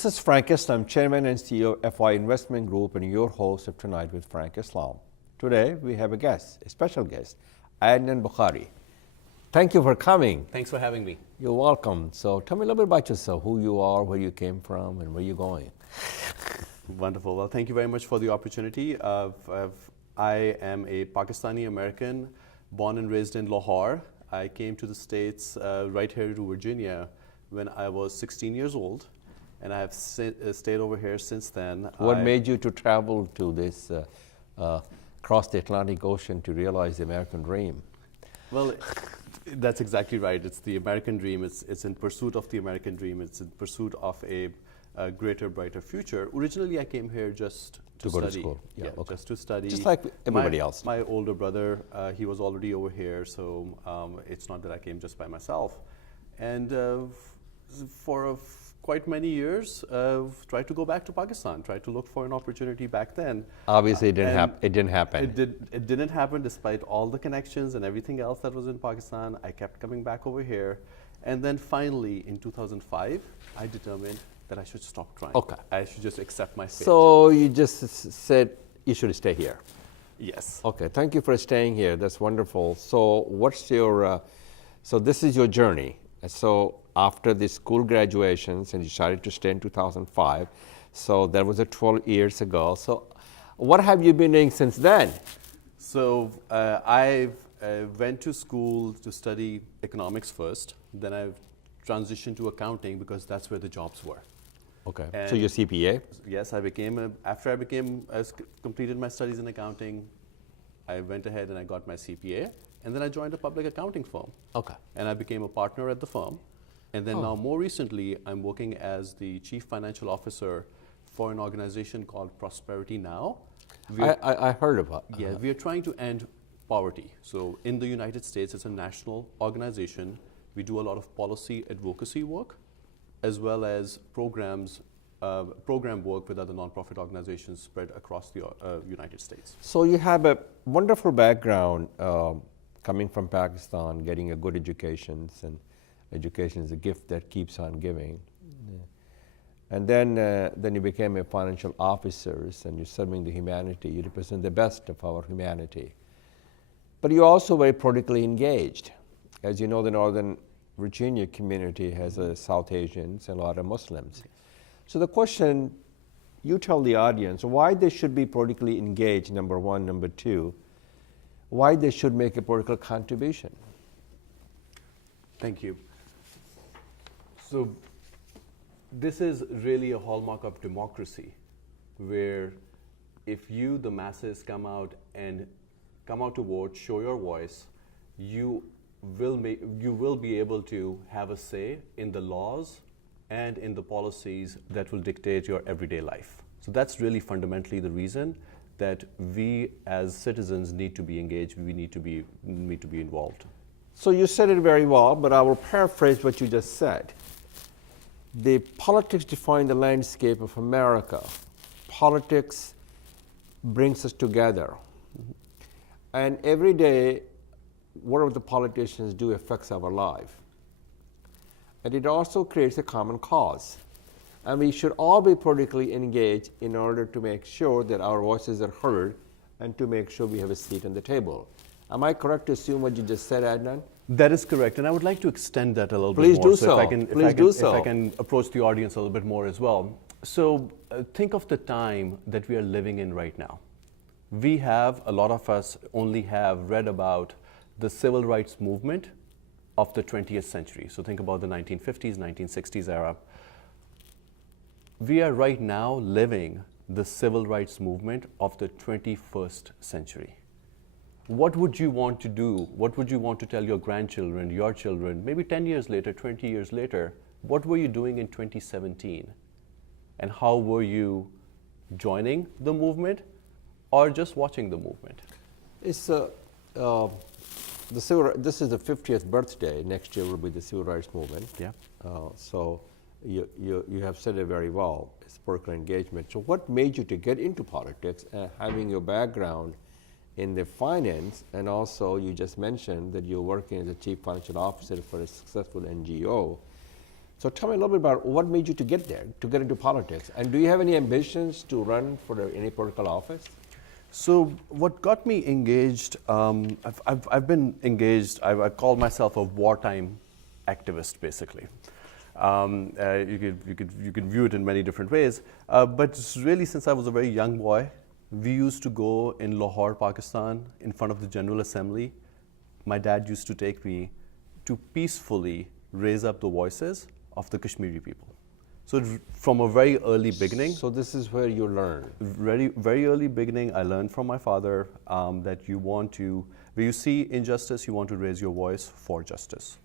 This is Frank Islam, Chairman and CEO of FI Investment Group, and your host of Tonight with Frank Islam. Today we have a guest, a special guest, Adnan Bokhari. Thank you for coming. Thanks for having me. You're welcome. So tell me a little bit about yourself, who you are, where you came from, and where you're going. Wonderful. Well, thank you very much for the opportunity. I am a Pakistani American, born and raised in Lahore. I came to the States right here to Virginia when I was 16 years old, and I have stayed over here since then. What made you to travel to this, cross the Atlantic Ocean to realize the American dream? Well, that's exactly right. It's the American dream. It's in pursuit of the American dream. It's in pursuit of a greater, brighter future. Originally, I came here just to go study. to school. Yeah, okay. Just to study. Just like everybody else. My older brother, he was already over here, so it's not that I came just by myself. And for quite many years, tried to go back to Pakistan, tried to look for an opportunity back then. Obviously, it didn't happen. It didn't happen despite all the connections and everything else that was in Pakistan. I kept coming back over here. And then finally, in 2005, I determined that I should stop trying. Okay. I should just accept my fate. So you just said you should stay here. Yes. Okay, thank you for staying here. That's wonderful. So what's your, so this is your journey. So after the school graduations and you decided to stay in 2005, so that was 12 years ago. So what have you been doing since then? So I went to school to study economics first. Then I transitioned to accounting because that's where the jobs were. Okay, And so you're CPA? Yes, after I completed my studies in accounting, I went ahead and I got my CPA. And then I joined a public accounting firm. Okay. And I became a partner at the firm. And then now more recently, I'm working as the chief financial officer for an organization called Prosperity Now. I heard about it. Yeah, we are trying to end poverty. So in the United States, it's a national organization. We do a lot of policy advocacy work, as well as program work with other nonprofit organizations spread across the United States. So you have a wonderful background coming from Pakistan, getting a good education, and education is a gift that keeps on giving. Yeah. And then you became a financial officer, and you're serving the humanity. You represent the best of our humanity. But you're also very politically engaged. As you know, the Northern Virginia community has South Asians and a lot of Muslims. So the question, you tell the audience why they should be politically engaged, number one. Number two, why they should make a political contribution. Thank you. So this is really a hallmark of democracy, where if you, the masses, come out to vote, show your voice, you will be able to have a say in the laws and in the policies that will dictate your everyday life. So that's really fundamentally the reason that we as citizens need to be engaged, we need to be involved. So you said it very well, but I will paraphrase what you just said. The politics define the landscape of America. Politics brings us together. Mm-hmm. And every day, whatever the politicians do affects our life. And it also creates a common cause. And we should all be politically engaged in order to make sure that our voices are heard and to make sure we have a seat on the table. Am I correct to assume what you just said, Adnan? That is correct, and I would like to extend that a little Please bit more. Do so. If I can approach the audience a little bit more as well. So think of the time that we are living in right now. A lot of us only have read about the civil rights movement of the 20th century. So think about the 1950s, 1960s era. We are right now living the civil rights movement of the 21st century. What would you want to do? What would you want to tell your grandchildren, your children, maybe 10 years later, 20 years later? What were you doing in 2017? And how were you joining the movement or just watching the movement? It's this is the 50th birthday. Next year will be the Civil Rights Movement. Yeah. So you have said it very well. It's political engagement. So what made you to get into politics, having your background in the finance, and also you just mentioned that you're working as a chief financial officer for a successful NGO. So tell me a little bit about what made you to get there, to get into politics, and do you have any ambitions to run for any political office? So what got me engaged, I've been engaged, I call myself a wartime activist, basically. You could view it in many different ways, but really since I was a very young boy, we used to go in Lahore, Pakistan, in front of the General Assembly. My dad used to take me to peacefully raise up the voices of the Kashmiri people. So from a very early beginning. So this is where you learn. Very early beginning, I learned from my father that you want to, where you see injustice, you want to raise your voice for justice.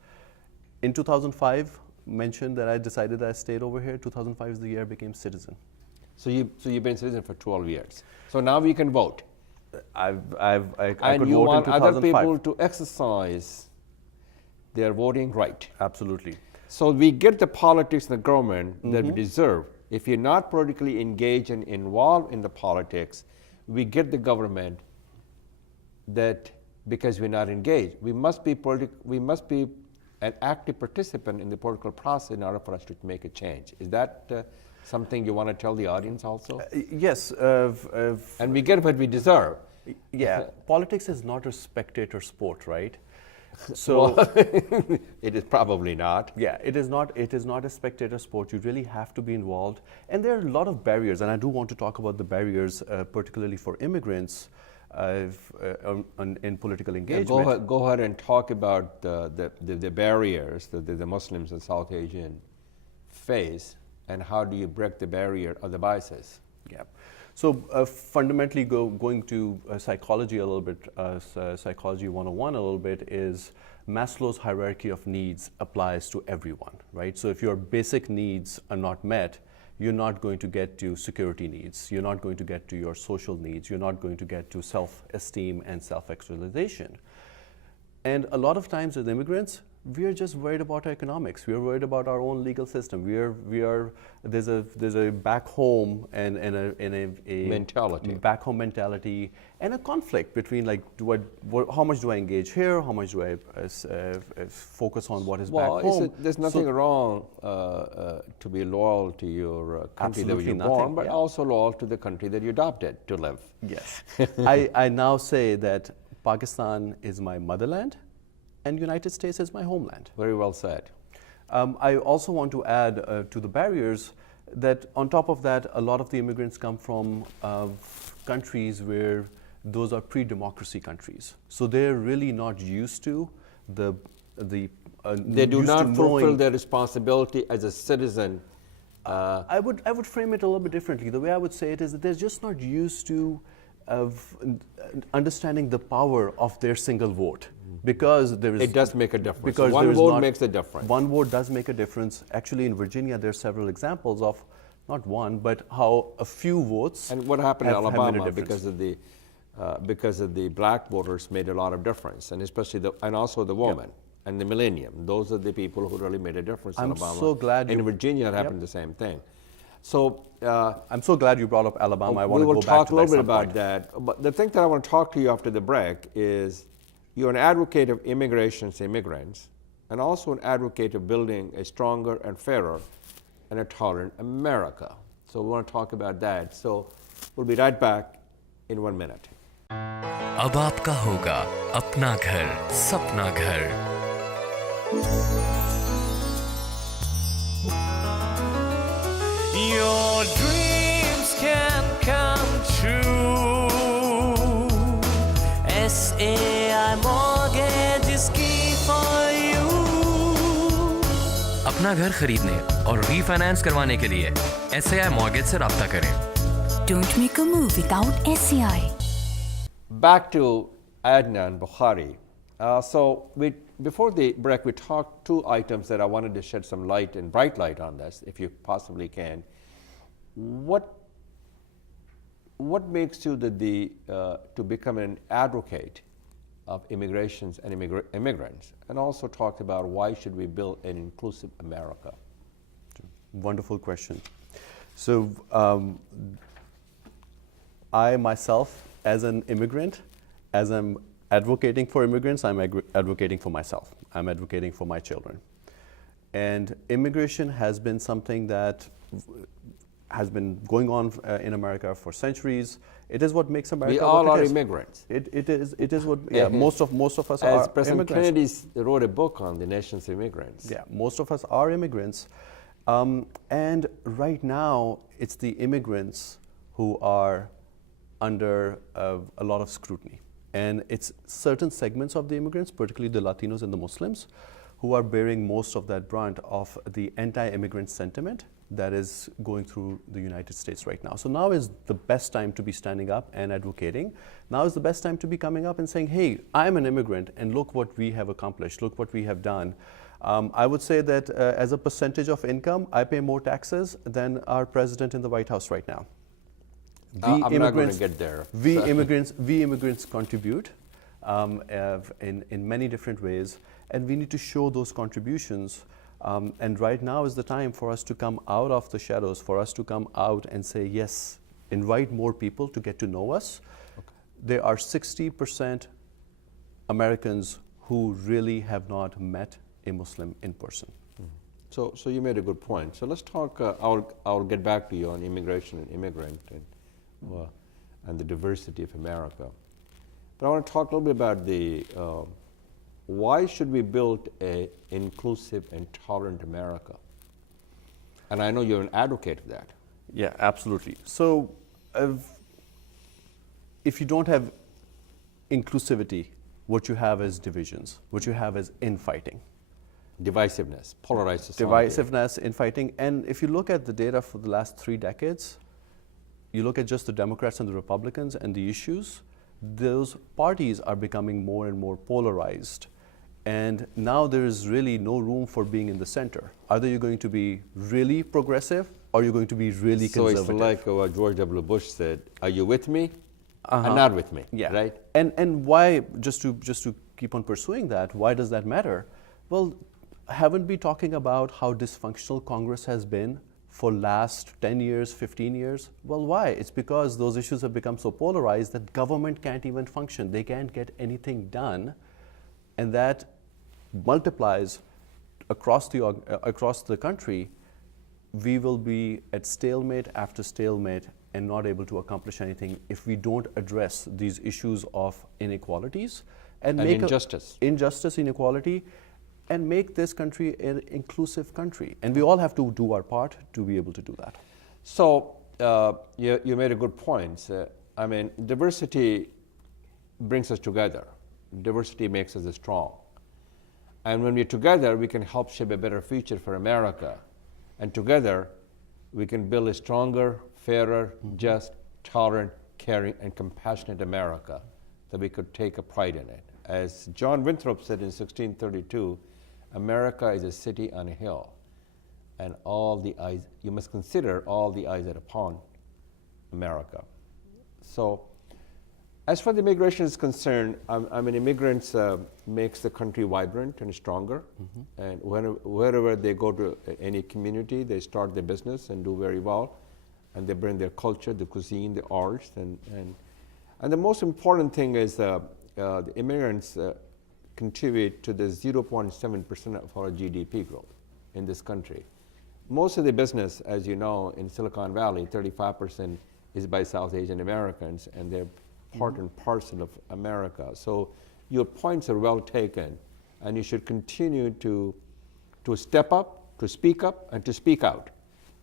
In 2005, mentioned that I decided that I stayed over here. 2005 is the year I became citizen. So you've been citizen for 12 years. So now we can vote. I And could you vote want in other 2005. people to exercise their voting right. Absolutely. So we get the politics in the government that we deserve. If you're not politically engaged and involved in the politics, we get the government that because we're not engaged. We must be an active participant in the political process in order for us to make a change. Is that something you want to tell the audience also? Yes. And we get what we deserve. Yeah. Politics is not a spectator sport, right? So Well, it is probably not. yeah, it is not a spectator sport. You really have to be involved. And there are a lot of barriers, and I do want to talk about the barriers, particularly for immigrants in political Yeah, engagement. go ahead and talk about the barriers that the Muslims and South Asian face, and how do you break the barrier of the biases? Yeah. So fundamentally going to psychology a little bit, psychology 101 a little bit, is Maslow's hierarchy of needs applies to everyone, right? So if your basic needs are not met, you're not going to get to security needs, you're not going to get to your social needs, you're not going to get to self-esteem and self-actualization. And a lot of times as immigrants, we are just worried about our economics. We are worried about our own legal system. There's a back home and a Mentality. back home mentality, and a conflict between like, how much do I engage here? How much do I focus on what is back home? There's nothing wrong to be loyal to your country that Absolutely you're nothing, born, but yeah. also loyal to the country that you adopted to live. Yes. I now say that Pakistan is my motherland and United States is my homeland. Very well said. I also want to add to the barriers that on top of that, a lot of the immigrants come from countries where those are pre-democracy countries. So they're really not used to They do used to not fulfill knowing- their responsibility as a citizen. I would frame it a little bit differently. The way I would say it is that they're just not used to understanding the power of their single vote, because there is. It does make a difference. Because One there is vote not- makes a difference. One vote does make a difference. Actually, in Virginia, there are several examples of, not one, but how a few votes. And what happened in have made a Alabama difference. because of the black voters made a lot of difference, and especially and also the women and the millennium. Those are the people who really made a difference in I'm Alabama. so glad in you- Virginia, it happened the same thing. So I'm so glad you brought up Alabama. I want we to will go back talk to a little that bit some about point. that. But the thing that I want to talk to you after the break is you're an advocate of immigrations, immigrants, and also an advocate of building a stronger and fairer and a tolerant America. So we want to talk about that. So we'll be right back in 1 minute. अब आपका होगा अपना घर सपना घर Your dreams can come true SAI mortgage is key for you अपना घर खरीदने और रीफाइनेंस करवाने के लिए SAI mortgage से राब्ता करें Don't make a move without SCI. Back to Adnan Bokhari. Before the break, we talked two items that I wanted to shed some light and bright light on this, if you possibly can. What makes you to become an advocate of immigrations and immigrants? And also talked about why should we build an inclusive America? Wonderful question. So I myself, as an immigrant, as I'm advocating for immigrants, I'm advocating for myself. I'm advocating for my children. And immigration has been something that has been going on in America for centuries. It is what makes America. We all what are it is. immigrants. It is what. Yeah, most of us are As President immigrants. Kennedy wrote a book on the nation's immigrants. Yeah, most of us are immigrants. And right now, it's the immigrants who are under a lot of scrutiny. And it's certain segments of the immigrants, particularly the Latinos and the Muslims, who are bearing most of that brunt of the anti-immigrant sentiment that is going through the United States right now. So now is the best time to be standing up and advocating. Now is the best time to be coming up and saying, hey, I'm an immigrant and look what we have accomplished, look what we have done. I would say that as a percentage of income, I pay more taxes than our president in the White House right now. I'm not going to get there. We immigrants contribute in many different ways, and we need to show those contributions. And right now is the time for us to come out of the shadows, for us to come out and say, yes, invite more people to get to know us. Okay. There are 60% Americans who really have not met a Muslim in person. Mm-hmm. So you made a good point. So let's talk, I'll get back to you on immigration and immigrant and the diversity of America. But I want to talk a little bit about the why should we build an inclusive and tolerant America? And I know you're an advocate of that. Yeah, absolutely. So if you don't have inclusivity, what you have is divisions, what you have is infighting. Divisiveness, polarized society. Divisiveness, infighting. And if you look at the data for the last 3 decades, you look at just the Democrats and the Republicans and the issues, those parties are becoming more and more polarized. And now there is really no room for being in the center. Either you're going to be really progressive or you're going to be really conservative. So it's like what George W. Bush said, are you with me or not with me, yeah. right? And why, just to keep on pursuing that, why does that matter? Well, haven't we talking about how dysfunctional Congress has been for last 10 years, 15 years? Well, why? It's because those issues have become so polarized that government can't even function. They can't get anything done. And that multiplies across the country. We will be at stalemate after stalemate and not able to accomplish anything if we don't address these issues of inequalities and make injustice. Injustice, inequality, and make this country an inclusive country. And we all have to do our part to be able to do that. So you made a good point. I mean, diversity brings us together. Diversity makes us strong. And when we're together, we can help shape a better future for America. And together, we can build a stronger, fairer, just, tolerant, caring, and compassionate America that we could take a pride in it. As John Winthrop said in 1632, America is a city on a hill, and all the eyes, you must consider all the eyes are upon America. So, as far as immigration is concerned, I mean, immigrants makes the country vibrant and stronger. Mm-hmm. And wherever they go to any community, they start their business and do very well. And they bring their culture, the cuisine, the arts. And the most important thing is the immigrants contribute to the 0.7% of our GDP growth in this country. Most of the business, as you know, in Silicon Valley, 35% is by South Asian Americans, and they're part and parcel of America. So your points are well taken, and you should continue to step up, to speak up, and to speak out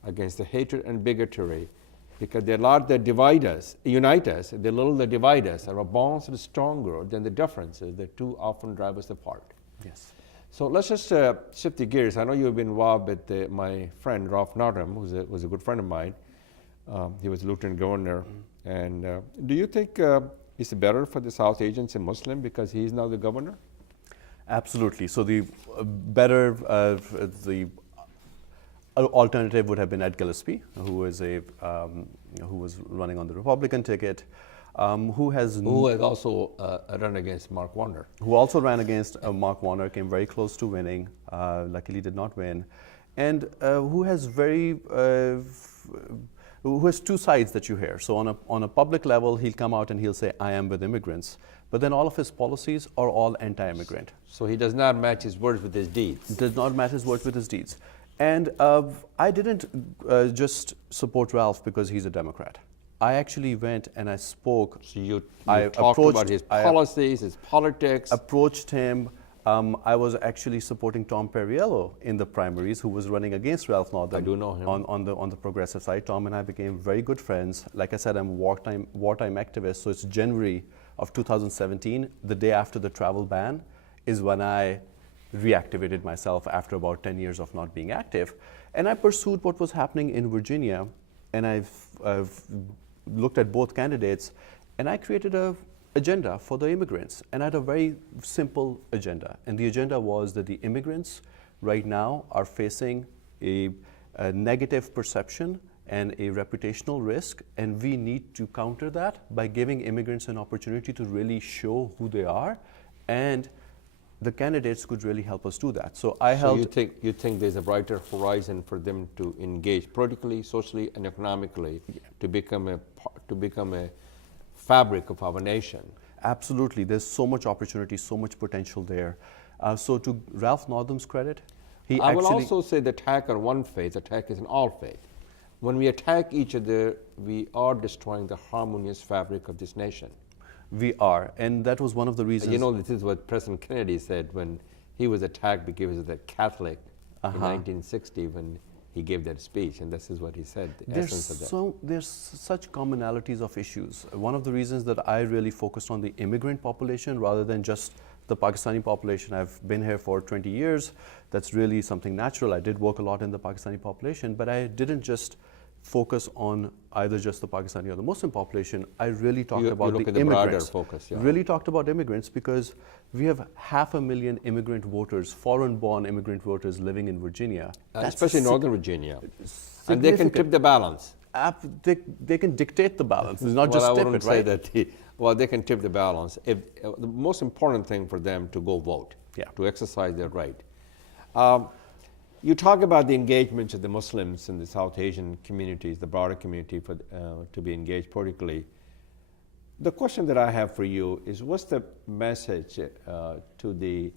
against the hatred and bigotry, because the lot that divide us, unite us, the little that divide us, our bonds are stronger than the differences that too often drive us apart. Yes. So let's just shift the gears. I know you've been involved with my friend Ralph Northam, who was a good friend of mine. He was lieutenant governor. And do you think it's better for the South Asians and Muslim because he's now the governor? Absolutely. So the better, the alternative would have been Ed Gillespie, who was running on the Republican ticket, who has also run against Mark Warner. Who also ran against Mark Warner, came very close to winning, luckily did not win, and who has who has two sides that you hear. So on a public level, he'll come out and he'll say, I am with immigrants. but then all of his policies are all anti-immigrant. So he does not match his words with his deeds. Does not match his words with his deeds. And I didn't just support Ralph because he's a Democrat. I actually went and I spoke. So you I talked about his policies, his politics. Approached him. I was actually supporting Tom Perriello in the primaries, who was running against Ralph Northam. I do know him. On the progressive side. Tom and I became very good friends. Like I said, I'm a wartime activist, so it's January of 2017, the day after the travel ban, is when I reactivated myself after about 10 years of not being active. And I pursued what was happening in Virginia, and I've looked at both candidates, and I created a agenda for the immigrants, and I had a very simple agenda. And the agenda was that the immigrants right now are facing a negative perception and a reputational risk, and we need to counter that by giving immigrants an opportunity to really show who they are, and the candidates could really help us do that. So I held. You think there's a brighter horizon for them to engage politically, socially, and economically to become a fabric of our nation? Absolutely. There's so much opportunity, so much potential there. So to Ralph Northam's credit, I will also say the attack on one faith, attack is on all faith. When we attack each other, we are destroying the harmonious fabric of this nation. We are, and that was one of the reasons. You know, this is what President Kennedy said when he was attacked because he was a Catholic in 1960 when he gave that speech, and this is what he said, the essence of that. There's such commonalities of issues. One of the reasons that I really focused on the immigrant population rather than just the Pakistani population. I've been here for 20 years. That's really something natural. I did work a lot in the Pakistani population, but I didn't just focus on either just the Pakistani or the Muslim population. I really talked about the immigrants. Focus, yeah. Really talked about immigrants because we have 500,000 immigrant voters, foreign-born immigrant voters living in Virginia. Especially in Northern Virginia. And they can tip the balance. They can dictate the balance. It's not just tip it, right? They can tip the balance. The most important thing for them to go vote, to exercise their right. You talk about the engagements of the Muslims in the South Asian communities, the broader community, to be engaged politically. The question that I have for you is, what's the message to the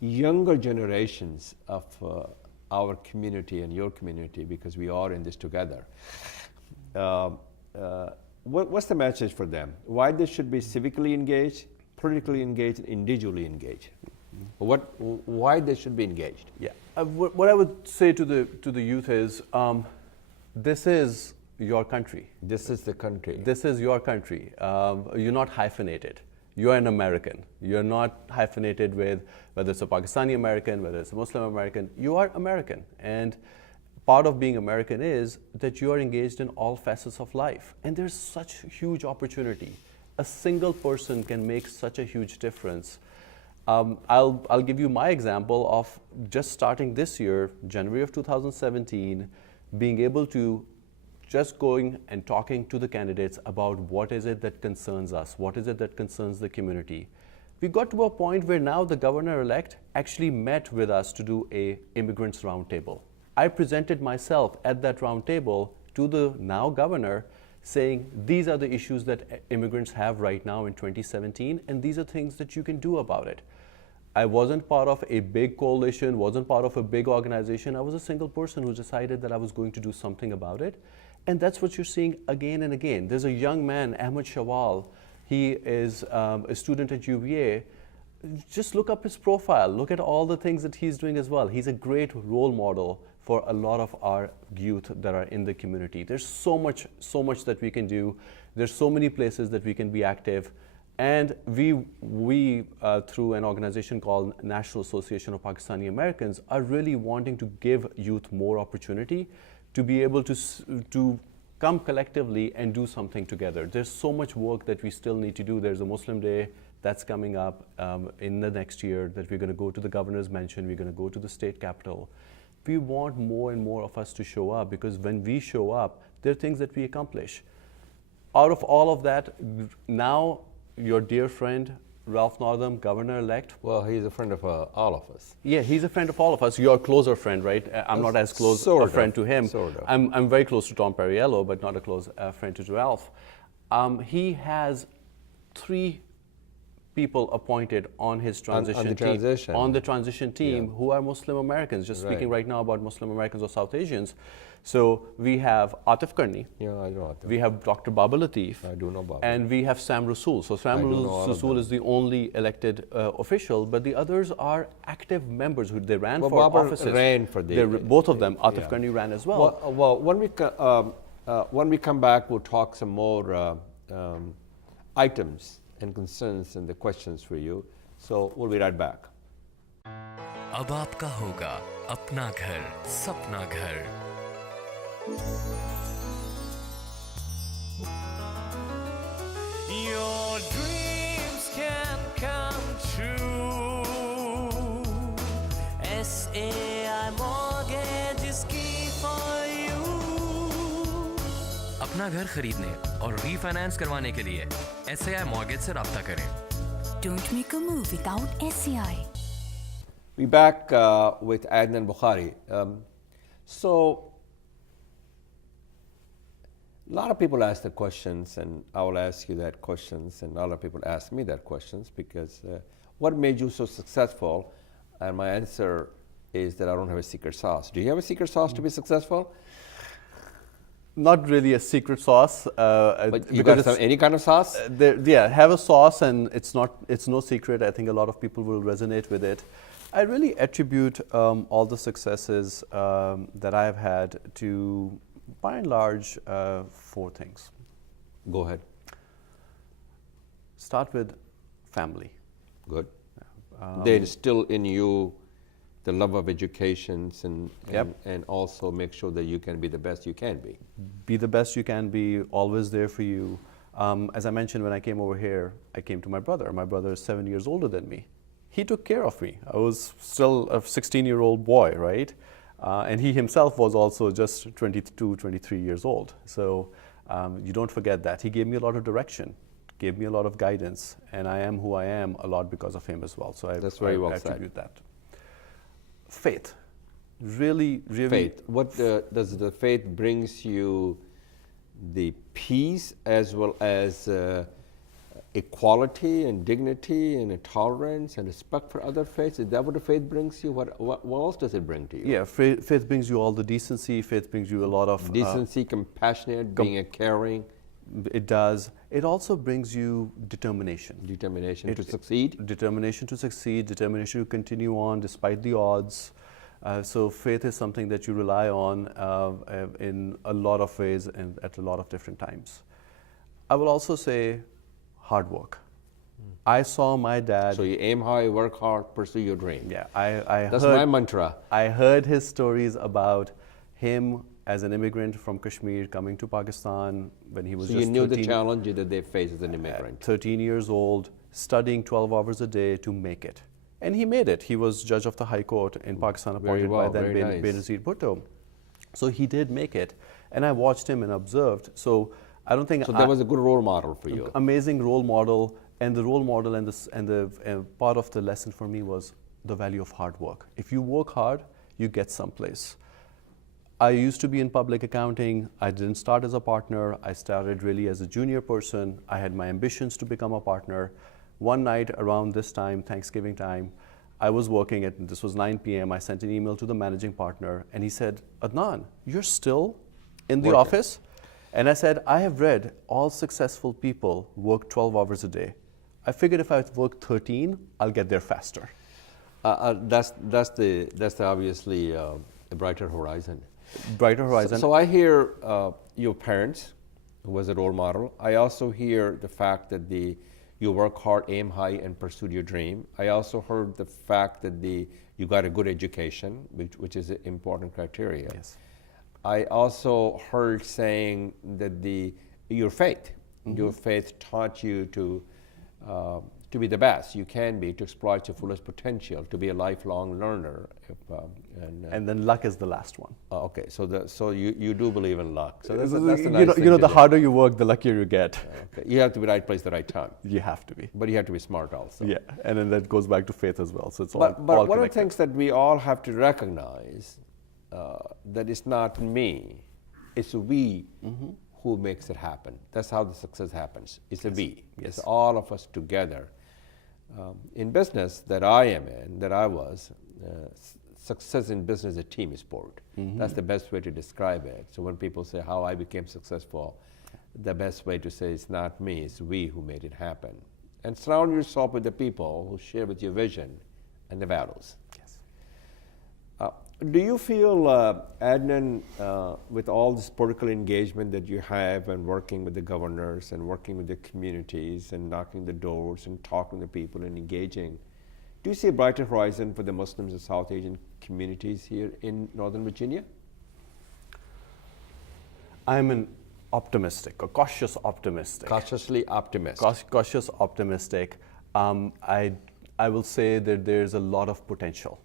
younger generations of our community and your community, because we are in this together? What's the message for them? Why they should be civically engaged, politically engaged, and individually engaged? Why they should be engaged? Yeah. What I would say to the youth is, this is your country. This is the country. This is your country. You're not hyphenated. You're an American. You're not hyphenated with whether it's a Pakistani American, whether it's a Muslim American. You are American. And part of being American is that you are engaged in all facets of life. And there's such huge opportunity. A single person can make such a huge difference. I'll give you my example of just starting this year, January of 2017, being able to just going and talking to the candidates about what is it that concerns us, what is it that concerns the community. We got to a point where now the governor-elect actually met with us to do a immigrants roundtable. I presented myself at that roundtable to the now governor, saying these are the issues that immigrants have right now in 2017, and these are things that you can do about it. I wasn't part of a big coalition, wasn't part of a big organization. I was a single person who decided that I was going to do something about it. And that's what you're seeing again and again. There's a young man, Ahmed Shawal. He is a student at UVA. Just look up his profile. Look at all the things that he's doing as well. He's a great role model for a lot of our youth that are in the community. There's so much that we can do. There's so many places that we can be active. And we through an organization called National Association of Pakistani Americans, are really wanting to give youth more opportunity to be able to come collectively and do something together. There's so much work that we still need to do. There's a Muslim Day that's coming up in the next year that we're going to go to the governor's mansion, we're going to go to the state capitol. We want more and more of us to show up, because when we show up, there are things that we accomplish. Out of all of that, now your dear friend, Ralph Northam, governor-elect. Well, he's a friend of all of us. Yeah, he's a friend of all of us. You're a closer friend, right? I'm not as close a friend to him. Sort of. I'm very close to Tom Perriello, but not a close friend to Ralph. He has 3 people appointed on his transition the team, transition. on the transition team, who are Muslim Americans. Just speaking right now about Muslim Americans or South Asians. So we have Atif Karni. Yeah, I know. We have Dr. Baba Latif. I do know Baba. And we have Sam Rasool. So Sam do know all of Rasool them. is the only elected official, but the others are active members who they ran Well, for Baba offices. ran for the- both of them. Atif yeah. Karni ran as well. Well, when we come back, we'll talk some more items and concerns and the questions for you. So we'll be right back. अब आपका होगा अपना घर सपना घर। Your dreams can come true. SAI Mortgage is key for you. अपना घर खरीदने और रीफाइनेंस करवाने के लिए SAI मॉर्गेज से राब्ता करें। Don't make a move without SCI. We're back with Adnan Bokhari. So, a lot of people ask the questions, and I will ask you that questions, and a lot of people ask me that questions because what made you so successful? And my answer is that I don't have a secret sauce. Do you have a secret sauce to be successful? Not really a secret sauce. But you got any kind of sauce? Yeah, have a sauce, and it's no secret. I think a lot of people will resonate with it. I really attribute all the successes that I have had to, by and large, 4 things. Go ahead. Start with family. Good. They instill in you the love of education and also make sure that you can be the best you can be. Be the best you can be, always there for you. As I mentioned, when I came over here, I came to my brother. My brother is 7 years older than me. He took care of me. I was still a 16-year-old boy, right? And he himself was also just 22, 23 years old. So you don't forget that. He gave me a lot of direction, gave me a lot of guidance, and I am who I am a lot because of him as well. So That's very well I said. attribute that. Faith. Really. Faith. What does the faith brings you? The peace as well as equality and dignity and a tolerance and respect for other faiths. Is that what the faith brings you? What else does it bring to you? Yeah, faith brings you all the decency. Faith brings you a lot of Decency, compassionate, being a caring. It does. It also brings you determination. Determination to succeed. Determination to succeed, determination to continue on despite the odds. So faith is something that you rely on in a lot of ways and at a lot of different times. I will also say hard work. I saw my dad. So you aim high, work hard, pursue your dream. Yeah, That's my mantra. I heard his stories about him as an immigrant from Kashmir coming to Pakistan when he was So just you knew 13, the challenge that they face as an immigrant. 13 years old, studying 12 hours a day to make it. And he made it. He was judge of the High Court in Pakistan, appointed by then Benazir Bhutto. So he did make it. And I watched him and observed. So I don't think... So that was a good role model for you. Amazing role model. And the role model and the part of the lesson for me was the value of hard work. If you work hard, you get someplace. I used to be in public accounting. I didn't start as a partner. I started really as a junior person. I had my ambitions to become a partner. One night around this time, Thanksgiving time, I was working at, this was 9 p.m. I sent an email to the managing partner and he said, Adnan, you're still in the office? And I said, I have read all successful people work 12 hours a day. I figured if I work 13, I'll get there faster. That's obviously a brighter horizon. Brighter horizon. So I hear your parents, who was a role model. I also hear the fact that you work hard, aim high, and pursue your dream. I also heard the fact that you got a good education, which is an important criteria. Yes. I also heard saying that your faith taught you to be the best you can be, to exploit your fullest potential, to be a lifelong learner. And then luck is the last one. Okay, so you do believe in luck. So that's the you nice know, thing you know to the do. harder you work, the luckier you get. Okay. You have to be right place at the right time. You have to be. But you have to be smart also. Yeah, and then that goes back to faith as well. So it's But all one of the connected. things that we all have to recognize that it's not me, it's we who makes it happen. That's how the success happens. It's a we. It's all of us together In business that I am in, that I was, success in business is a team sport. That's the best way to describe it. So when people say how I became successful, the best way to say it's not me, it's we who made it happen. And surround yourself with the people who share with your vision and the values. Yes. Do you feel, Adnan, with all this political engagement that you have and working with the governors and working with the communities and knocking the doors and talking to people and engaging, do you see a brighter horizon for the Muslims and South Asian communities here in Northern Virginia? I'm an optimistic, or cautious optimistic. Cautiously optimistic. Cautious optimistic. I will say that there's a lot of potential.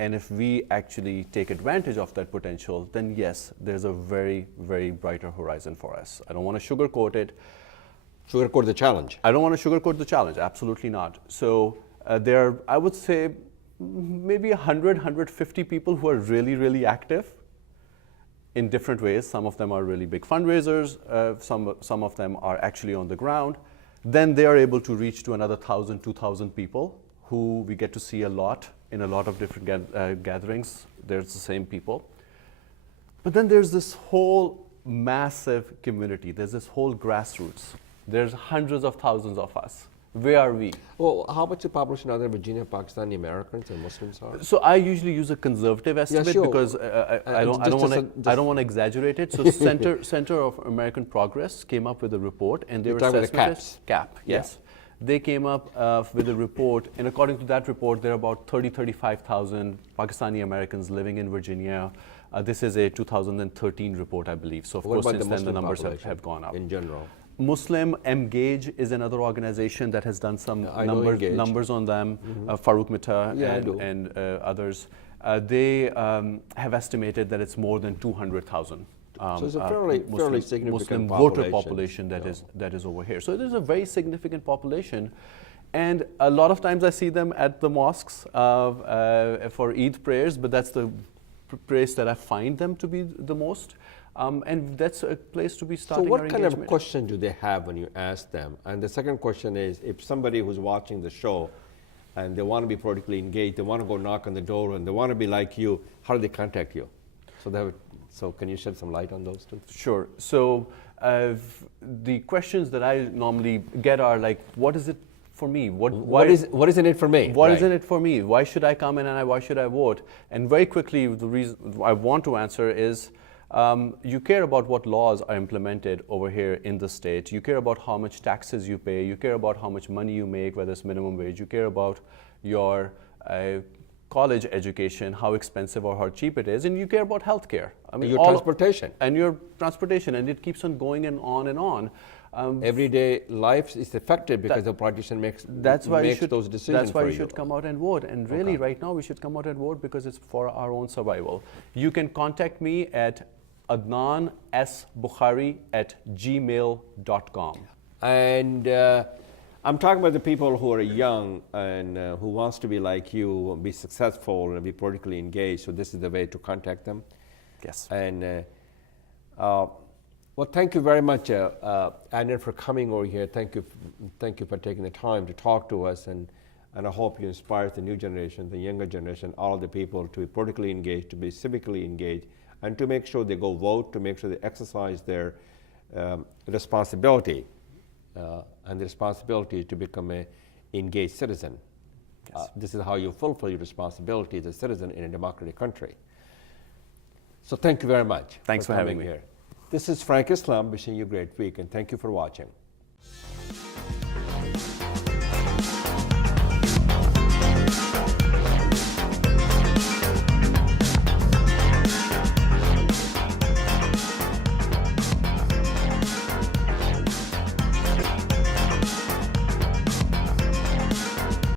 And if we actually take advantage of that potential, then yes, there's a very, very brighter horizon for us. I don't want to sugarcoat it. Sugarcoat the challenge. I don't want to sugarcoat the challenge, absolutely not. So there are, I would say, maybe 100, 150 people who are really, really active in different ways. Some of them are really big fundraisers. Some of them are actually on the ground. Then they are able to reach to another 1,000, 2,000 people who we get to see a lot in a lot of different gatherings. There's the same people. But then there's this whole massive community. There's this whole grassroots. There's hundreds of thousands of us. Where are we? Well, how much the population of Virginia, Pakistani Americans and Muslims are? So I usually use a conservative estimate sure. because I don't want to exaggerate it. So Center of American Progress came up with a report, and their assessment is CAP. Yes, they came up with a report, and according to that report, there are about 35,000 Pakistani Americans living in Virginia. This is a 2013 report, I believe. So of course, since then the numbers have gone up. In general. Muslim Engage is another organization that has done some numbers on them. Farooq Mita and others. They have estimated that it's more than 200,000. So it's a fairly significant Muslim voter population that is over here. So it is a very significant population. And a lot of times I see them at the mosques for Eid prayers, but that's the place that I find them to be the most. And that's a place to be starting. So what kind of question do they have when you ask them? And the second question is, if somebody who's watching the show and they want to be politically engaged, they want to go knock on the door and they want to be like you, how do they contact you? So can you shed some light on those two? Sure. So the questions that I normally get are like, what is it for me? What is in it for me? What is in it for me? Why should I come in and why should I vote? And very quickly, the reason I want to answer is, you care about what laws are implemented over here in the state. You care about how much taxes you pay. You care about how much money you make, whether it's minimum wage. You care about your college education, how expensive or how cheap it is. And you care about healthcare. I mean, your transportation. And your transportation. And it keeps on going and on and on. Everyday life is affected because the politician makes those decisions. That's why you should come out and vote. And really, right now, we should come out and vote because it's for our own survival. You can contact me at Adnan S. Bokhari at gmail.com. And I'm talking about the people who are young and who wants to be like you, and be successful and be politically engaged. So this is the way to contact them. Yes. And well, thank you very much, Adnan, for coming over here. Thank you for taking the time to talk to us. And I hope you inspire the new generation, the younger generation, all the people to be politically engaged, to be civically engaged, and to make sure they go vote, to make sure they exercise their responsibility. And the responsibility to become an engaged citizen. Yes. This is how you fulfill your responsibility as a citizen in a democratic country. So thank you very much. Thanks for having me here. This is Frank Islam wishing you a great week, and thank you for watching.